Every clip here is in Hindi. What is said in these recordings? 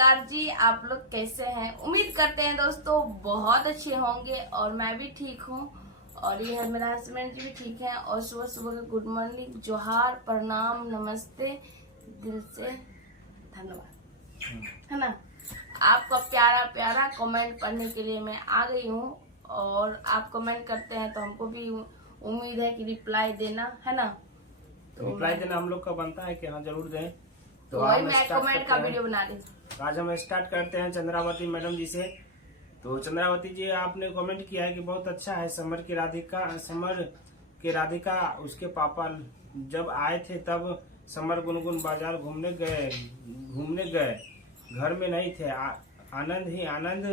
नमस्कार जी, आप लोग कैसे हैं? उम्मीद करते हैं दोस्तों बहुत अच्छे होंगे और मैं भी ठीक हूँ और ये है मेरा हस्बैंड जी भी ठीक है। और सुबह सुबह का गुड मॉर्निंग, जोहार, प्रणाम, नमस्ते, दिल से धन्यवाद, है ना। आपका प्यारा प्यारा कमेंट पढ़ने के लिए मैं आ गई हूँ और आप कमेंट करते हैं तो हमको भी उम्मीद है कि रिप्लाई देना, है ना। तो रिप्लाई देना हम लोग का बनता है कि हाँ जरूर दें। तो वही मैं कमेंट का वीडियो बना दी। आज हम स्टार्ट करते हैं चंद्रावती मैडम जी से। तो चंद्रावती जी, आपने कमेंट किया है कि बहुत अच्छा है। समर की राधिका उसके पापा जब आए थे तब समर गुनगुन बाजार घूमने गए, घर में नहीं थे। आनंद ही आनंद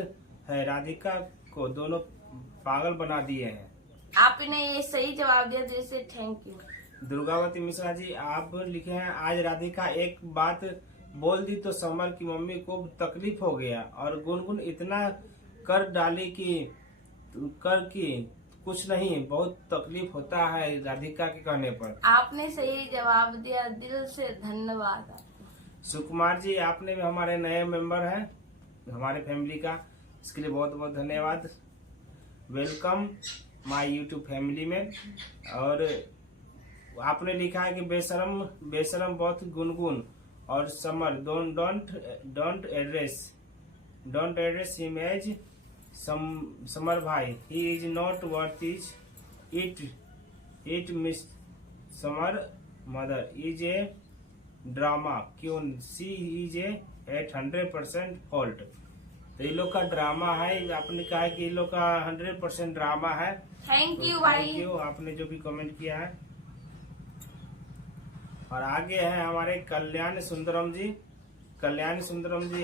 है, राधिका को दोनों पागल बना दिए हैं। आपने ये सही जवाब दिया, जैसे थैंक यू। दुर्गावती मिश्रा जी, आप लिखे हैं आज राधिका एक बात बोल दी तो समर की मम्मी को तकलीफ हो गया और गुनगुन इतना कर डाली कि कुछ नहीं, बहुत तकलीफ होता है राधिका के कहने पर। आपने सही जवाब दिया, दिल से धन्यवाद। सुकुमार जी, आपने भी हमारे नए मेंबर हैं हमारे फैमिली का, इसके लिए बहुत बहुत धन्यवाद। वेलकम माय यूट्यूब फैमिली में। और आपने लिखा है कि बेशरम बहुत गुनगुन और Samar don't address him as Samar भाई, he is not worth it miss Samar mother is a drama क्यों she is a at 100% fault. तो ये लोग का ड्रामा है, आपने कहा है कि ये लोग का 100% ड्रामा है। थैंक यू भाई, थैंक यू आपने जो भी कमेंट किया है। और आगे है हमारे कल्याण सुंदरम जी,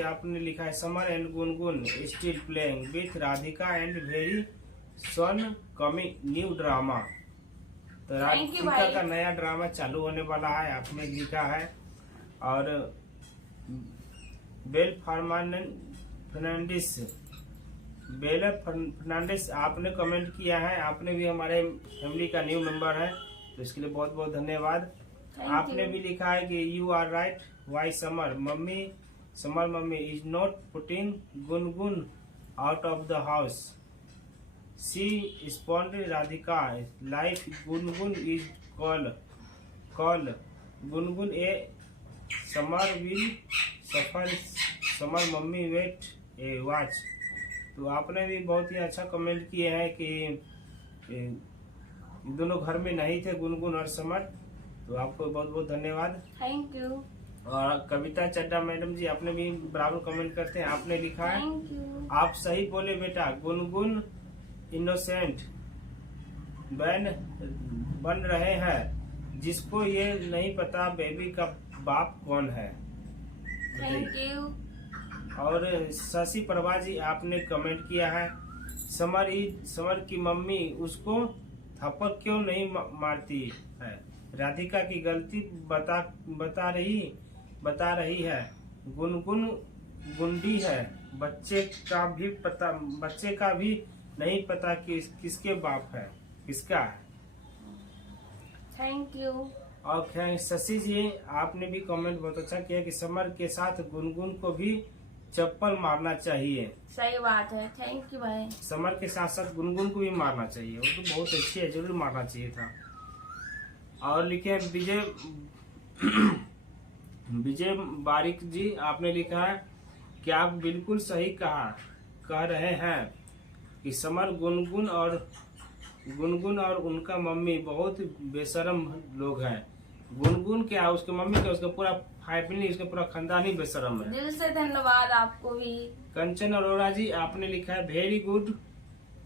आपने लिखा है Samar and Gungun still playing with Radhika and very soon coming new drama. तो राधिका का नया ड्रामा चालू होने वाला है, आपने लिखा है। और बेल फर्नांडिस आपने कमेंट किया है, आपने भी हमारे फैमिली का न्यू मेंबर है, तो इसके लिए बहुत बहुत धन्यवाद। आपने भी लिखा है कि you are right, why Samar mummy is not putting Gungun out of the house, see spawned Radhika life Gungun is call Gungun a Samar will suffer Samar mummy wait a watch. तो आपने भी बहुत ही अच्छा कमेंट किए हैं कि दोनों घर में नहीं थे गुनगुन और समर, तो आपको बहुत बहुत धन्यवाद, थैंक यू। और कविता चड्डा मैडम जी, आपने भी बराबर कमेंट करते हैं, आपने लिखा है आप सही बोले बेटा, गुनगुन इनोसेंट बन रहे हैं, जिसको ये नहीं पता बेबी का बाप कौन है। Thank you. और शशि प्रभा जी, आपने कमेंट किया है समर की मम्मी उसको थप्पड़ क्यों नहीं मारती है, राधिका की गलती बता रही है, गुनगुन गुंडी है, बच्चे का भी नहीं पता कि किसके बाप है किसका है। Thank you. और शशि जी, आपने भी कमेंट बहुत अच्छा किया कि समर के साथ गुनगुन को भी चप्पल मारना चाहिए। सही बात है, थैंक यू भाई। समर के साथ साथ गुनगुन को भी मारना चाहिए, वो तो बहुत अच्छी है, जरूर मारना चाहिए था। और लिखे विजय बारिक जी, आपने लिखा है कि आप बिल्कुल सही कह रहे हैं कि समर गुनगुन और उनका मम्मी बहुत बेशरम लोग हैं। गुनगुन क्या, उसके मम्मी क्या, उसका पूरा फैमिली, उसका पूरा खानदान ही बेशरम है। दिल से धन्यवाद आपको भी। कंचन अरोड़ा जी, आपने लिखा है वेरी गुड,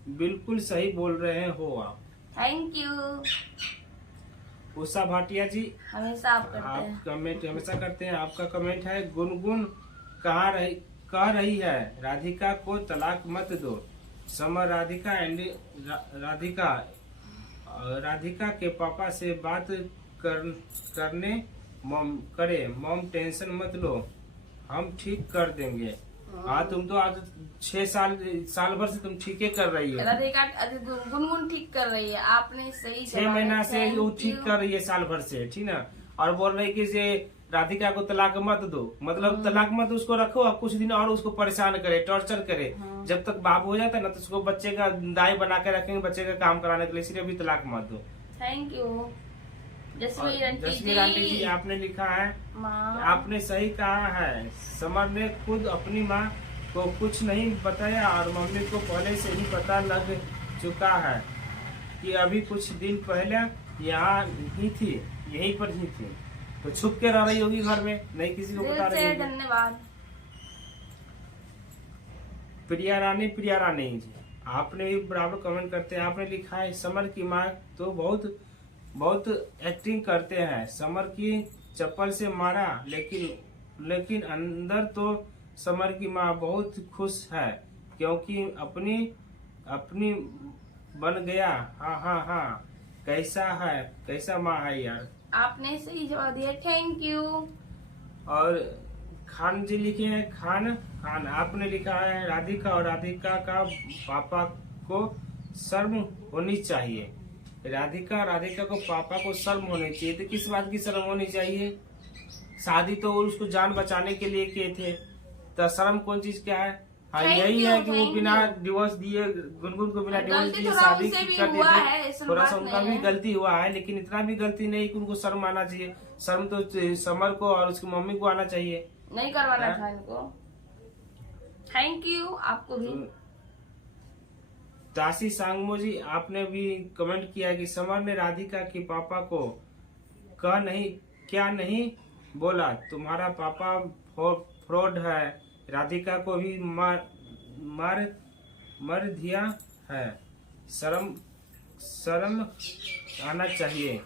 बिल्कुल सही बोल रहे हो आप। Thank you. उषा भाटिया जी, हमेशा आप कमेंट हमेशा करते हैं, आपका कमेंट है गुनगुन कह रही है राधिका को तलाक मत दो, समर राधिका के पापा से बात करे मॉम टेंशन मत लो, हम ठीक कर देंगे। हाँ, तुम तो आज 6 साल भर से तुम ठीक ही कर रही हो, राधिका गुनगुन ठीक कर रही है, आपने सही 6 महीना से वो ठीक कर रही है साल भर से, ठीक ना। और बोल रही कि राधिका को तलाक मत दो, मतलब तलाक मत, उसको रखो और कुछ दिन और उसको परेशान करे, टॉर्चर करे। जब तक बाबू हो जाता है ना तो उसको बच्चे का दाई बना के रखेंगे, बच्चे का काम कराने के लिए, इसलिए अभी तलाक मत दो। थैंक यू जसवीर आंटी जी, आपने लिखा है आपने सही कहा है, समर ने खुद अपनी माँ को कुछ नहीं बताया और मम्मी को पहले से ही पता लग चुका है कि अभी कुछ दिन पहले यहाँ ही थी, यहीं पर ही थी, तो छुप के रह रही होगी घर में, नहीं किसी को बता रही होगी। धन्यवाद प्रिया रानी जी, आपने भी बराबर कमेंट करते हैं। आपने लिखा है समर की माँ तो बहुत एक्टिंग करते हैं, समर की चप्पल से मारा, लेकिन अंदर तो समर की माँ बहुत खुश है क्योंकि अपनी बन गया। हाँ, कैसा माँ है यार। आपने सही जवाब दिया, थैंक यू। और खान जी लिखे हैं खान, आपने लिखा है राधिका और राधिका का पापा को शर्म होनी चाहिए। राधिका को पापा को शर्म होनी चाहिए, तो किस बात की शर्म होनी चाहिए? शादी तो उसको जान बचाने के लिए किए थे, तो शर्म कौन चीज क्या है? हाँ, यही है कि वो बिना डिवोर्स दिए, गुनगुन को बिना डिवोर्स दिए शादी कर देते। थोड़ा सा उनका भी गलती हुआ है, लेकिन इतना भी गलती नहीं कि उनको शर्म आना चाहिए। शर्म तो समर को और उसकी मम्मी को आना चाहिए, नहीं करवाना था इनको। थैंक यू आपको भी। दासी सांगमो जी, आपने भी कमेंट किया कि समर ने राधिका के पापा को क्या नहीं बोला, तुम्हारा पापा फ्रॉड है, राधिका को भी मर दिया है, शर्म आना चाहिए।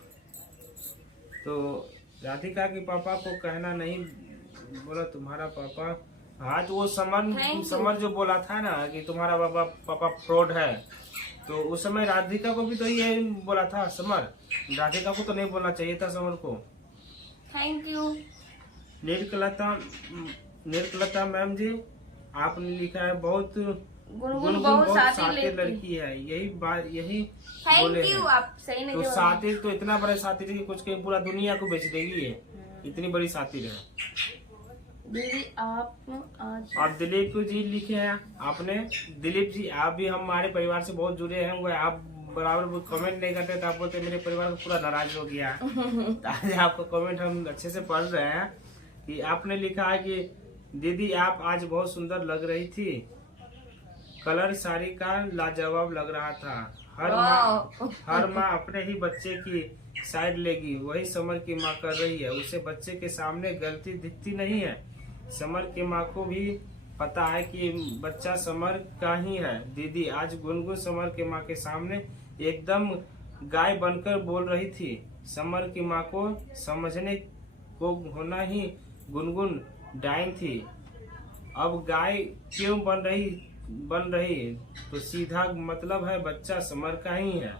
तो राधिका के पापा को कहना नहीं बोला तुम्हारा पापा। हाँ, तो वो समर जो बोला था ना कि तुम्हारा पापा फ्रॉड है, तो उस समय राधिका को भी तो ये बोला था समर, राधिका को तो नहीं बोलना चाहिए था समर को। Thank you. Nirkalta ma'am ji, आपने लिखा है बहुत बहुत शातिर लड़की है, यही बोले हैं। आप सही नहीं। तो शातिर तो इतना बड़ा शातिर है कि कुछ पूरा दुनिया को बेच देगी ये, इतनी बड़ी शातिर है। दीदी आप आज और दिलीप जी लिखे हैं आपने, दिलीप जी आप भी हमारे परिवार से बहुत जुड़े हैं, वो आप बराबर कमेंट नहीं करते तो आप बोलते मेरे परिवार को पूरा नाराज हो गया। आज आपका कमेंट हम अच्छे से पढ़ रहे हैं कि आपने लिखा है कि दीदी आप आज बहुत सुंदर लग रही थी, कलर साड़ी का लाजवाब लग रहा था, हर माँ अपने ही बच्चे की साइड लेगी, वही समर की माँ कर रही है, उसे बच्चे के सामने गलती दिखती नहीं है। समर की माँ को भी पता है कि बच्चा समर का ही है। दीदी आज गुनगुन समर की माँ के सामने एकदम गाय बनकर बोल रही थी, समर की माँ को समझने को होना ही गुनगुन डाइन थी, अब गाय क्यों बन रही तो सीधा मतलब है बच्चा समर का ही है।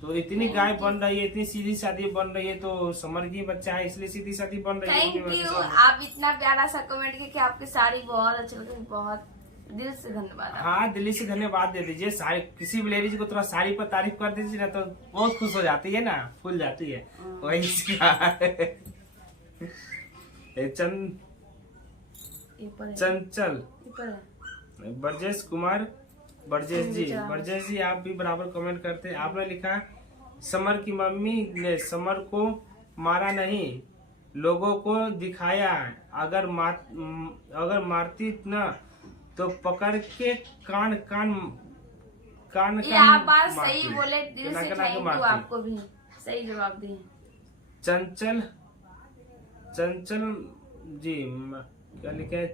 तो इतनी गाय बन रही है, इतनी सीधी शादी बन रही है, तो समर की बच्चा है इसलिए सीधी शादी बन रही है। थैंक यू, आप इतना प्यारा सा कमेंट किया कि आपकी साड़ी बहुत अच्छी लगी, बहुत दिल से धन्यवाद। हाँ, दिल्ली से धन्यवाद दे दीजिए। साड़ी किसी भी लेडीज को थोड़ा साड़ी पर तारीफ कर दीजिए ना तो बहुत खुश हो जाती है ना, फूल जाती है। वही चंचल बरजेश जी आप भी बराबर कमेंट करते हैं। आपने लिखा समर की मम्मी ने समर को मारा नहीं, लोगों को दिखाया, अगर मारती न तो पकड़ के कान आप बात सही बोले, दिल से थैंक यू, आपको भी सही जवाब दिए। चंचल जी क्या लिखे,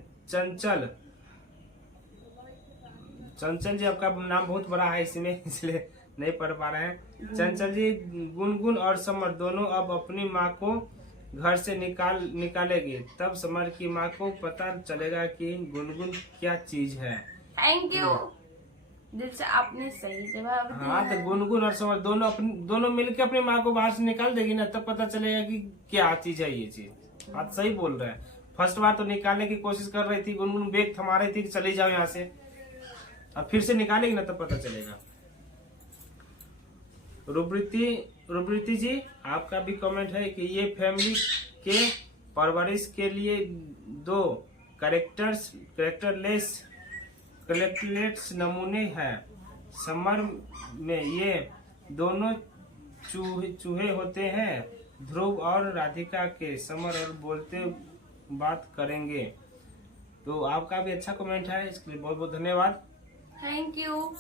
चंचल जी आपका नाम बहुत बड़ा है इसमें, इसलिए नहीं पढ़ पा रहे हैं। चंचल जी, गुनगुन और समर दोनों अब अपनी माँ को घर से निकालेगी, तब समर की माँ को पता चलेगा कि गुनगुन क्या चीज है। थैंक यू, दिल से आपने सही जवाब दिया। हाँ, तो गुनगुन और समर दोनों मिलकर अपनी माँ को बाहर से निकाल देगी ना, तब पता चलेगा कि क्या चीज है ये चीज। आप सही बोल रहे हैं। फर्स्ट बार तो निकालने की कोशिश कर रही थी गुनगुन, बैग थमा रही थी कि चली जाओ यहाँ से, अब फिर से निकालेगी ना तब पता चलेगा। रुब्रिति जी आपका भी कमेंट है कि ये फैमिली के परवरिश के लिए 2 करेक्टरलेस नमूने हैं। समर में ये दोनों चूहे होते हैं। ध्रुव और राधिका के समर और बोलते बात करेंगे। तो आपका भी अच्छा कमेंट है, इसके लिए बहुत बहुत धन्यवाद। Thank you.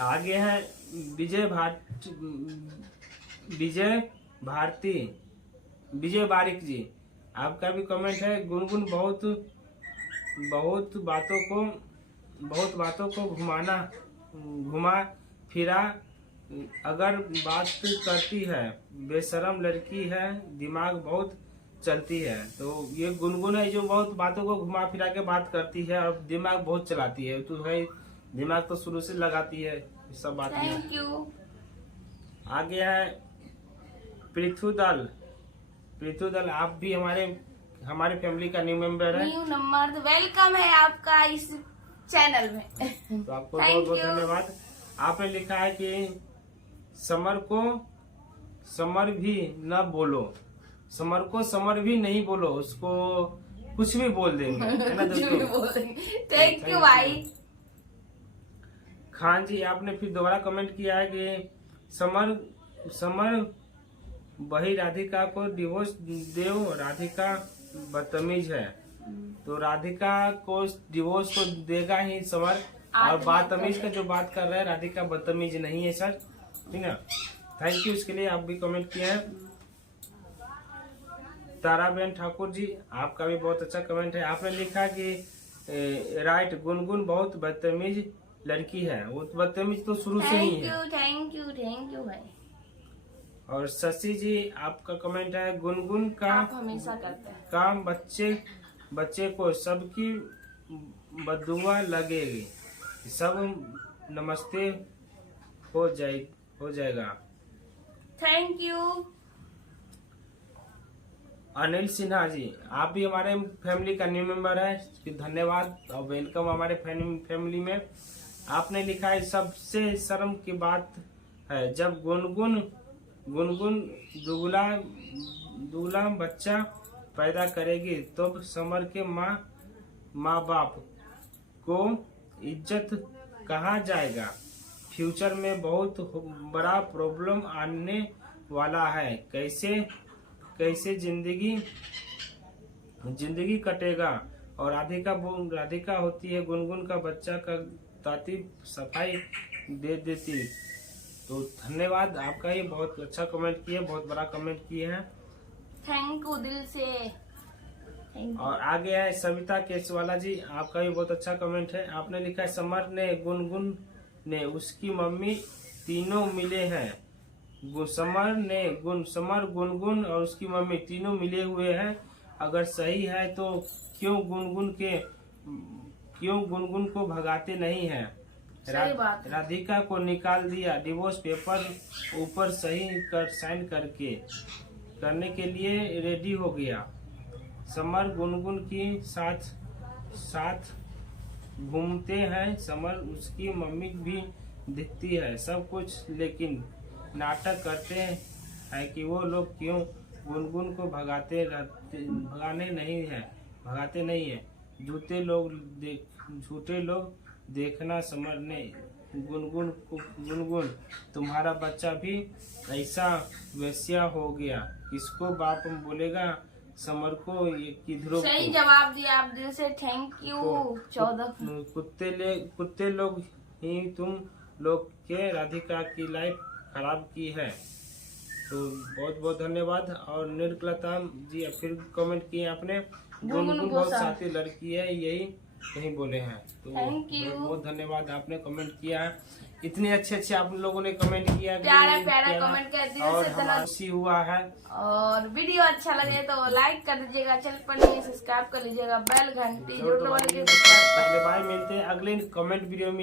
आगे है विजय बारिक जी, आपका भी कमेंट है। गुनगुन बहुत बातों को घुमा फिरा अगर बात करती है। बेशरम लड़की है, दिमाग बहुत चलती है। तो ये गुनगुन है जो बहुत बातों को घुमा फिरा के बात करती है और दिमाग बहुत चलाती है। तो है दिमाग तो शुरू से लगाती है सब बात। Thank you. आगे है पृथु दल, आप भी हमारे फैमिली का न्यू मेंबर है। न्यू नंबर वेलकम है आपका इस चैनल में। तो आपको बहुत बहुत धन्यवाद। आपने लिखा है कि समर भी न बोलो, समर को समर भी नहीं बोलो, उसको कुछ भी बोल देंगे, है ना दोस्तों। थैंक यू भाई। खान जी, आपने फिर दोबारा कमेंट किया है कि समर वही राधिका को डिवोर्स दो, राधिका बदतमीज है। तो राधिका को डिवोर्स तो देगा ही समर, और बदतमीज का जो बात कर रहे हैं, राधिका बदतमीज नहीं है सर, ठीक है। थैंक यू, इसके लिए आप भी कमेंट किए हैं। ताराबेन ठाकुर जी, आपका भी बहुत अच्छा कमेंट है। आपने लिखा कि राइट, गुनगुन बहुत बदतमीज लड़की है। वो बदतमीज तो शुरू से ही है। थैंक यू भाई। और शशि जी, आपका कमेंट है, गुनगुन का आप हमेशा करते हैं काम बच्चे को सबकी बददुआ लगेगी, सब नमस्ते हो जाएगा। Thank you. अनिल सिन्हा जी, आप भी हमारे फैमिली का न्यू मेंबर है, धन्यवाद और वेलकम हमारे फैमिली में। आपने लिखा है, सबसे शर्म की बात है जब गुनगुन दूल्हा बच्चा पैदा करेगी तो समर के माँ बाप को इज्जत कहाँ जाएगा। फ्यूचर में बहुत बड़ा प्रॉब्लम आने वाला है। कैसे जिंदगी कटेगा। और राधिका होती है गुनगुन का बच्चा का ताती सफाई दे देती। तो धन्यवाद, आपका ये बहुत अच्छा कमेंट किया, बहुत बड़ा कमेंट किए हैं। थैंक यू दिल से। और आगे है सविता केसवाला जी, आपका भी बहुत अच्छा कमेंट है। आपने लिखा है, समर ने गुनगुन ने उसकी मम्मी तीनों मिले हैं। समर गुनगुन और उसकी मम्मी तीनों मिले हुए हैं। अगर सही है तो क्यों गुनगुन को भगाते नहीं हैं। राधिका को निकाल दिया। डिवोर्स पेपर ऊपर साइन करने के लिए रेडी हो गया। समर गुनगुन की साथ घूमते हैं। समर उसकी मम्मी भी दिखती है सब कुछ, लेकिन नाटक करते हैं कि वो लोग क्यों गुनगुन को भगाते नहीं है। झूठे लोग देखना। समर ने गुनगुन तुम्हारा बच्चा भी ऐसा वैसा हो गया, किसको बाप बोलेगा समर को कि ध्रुव। सही जवाब दिया आप, दिल से थैंक यू। 14 कुत्ते लोग ही तुम लोग के राधिका की लाइफ खराब की है। तो बहुत बहुत धन्यवाद। और निर्मलता जी फिर कमेंट किए आपने, गुनगुन बहुत साथी लड़की है, यही कहीं बोले हैं। तो बहुत बहुत धन्यवाद, आपने कमेंट किया है। इतने अच्छे आप लोगों ने कमेंट किया, प्यारा कमेंट कर दिया, और खुशी हुआ है। और वीडियो अच्छा लगे तो लाइक कर दीजिएगा, चैनल पर नहीं सब्सक्राइब कर लीजिएगा, बेल घंटी जरूर दबा लीजिएगा। बाय, मिलते हैं अगले कमेंट वीडियो में।